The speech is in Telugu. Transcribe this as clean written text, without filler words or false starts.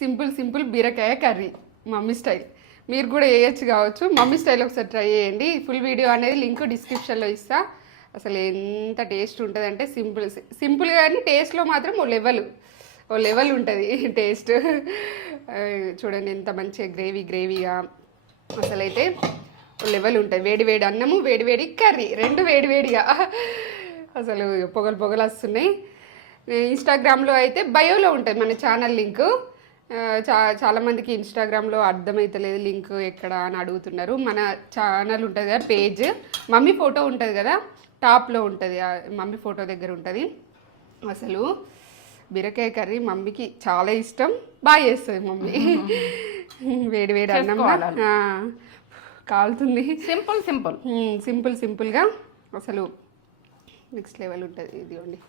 సింపుల్ సింపుల్ బీరకాయ కర్రీ మమ్మీ స్టైల్. మీరు కూడా వేయచ్చు కావచ్చు. మమ్మీ స్టైల్ ఒకసారి ట్రై చేయండి. ఫుల్ వీడియో అనేది లింక్ డిస్క్రిప్షన్లో ఇస్తా. అసలు ఎంత టేస్ట్ ఉంటుంది అంటే సింపుల్ కానీ టేస్ట్లో మాత్రం ఓ లెవెల్ ఉంటుంది టేస్ట్. చూడండి ఎంత మంచిగా గ్రేవీగా అసలైతే ఓ లెవెల్ ఉంటుంది. వేడి అన్నము వేడి కర్రీ రెండు వేడిగా అసలు పొగలు వస్తున్నాయి. ఇన్స్టాగ్రామ్లో అయితే బయోలో ఉంటుంది మన ఛానల్ లింకు. చాలామందికి ఇన్స్టాగ్రామ్లో అర్థమవుతలేదు లింక్ ఎక్కడ అని అడుగుతున్నారు. మన ఛానల్ ఉంటుంది కదా పేజ్, మమ్మీ ఫోటో ఉంటుంది కదా టాప్లో ఉంటుంది, మమ్మీ ఫోటో దగ్గర ఉంటుంది. అసలు బీరకాయ కర్రీ మమ్మీకి చాలా ఇష్టం, బాగా చేస్తుంది మమ్మీ. వేడి అన్నం కాలుతుంది. సింపుల్గా అసలు నెక్స్ట్ లెవెల్ ఉంటుంది. ఇదిగోండి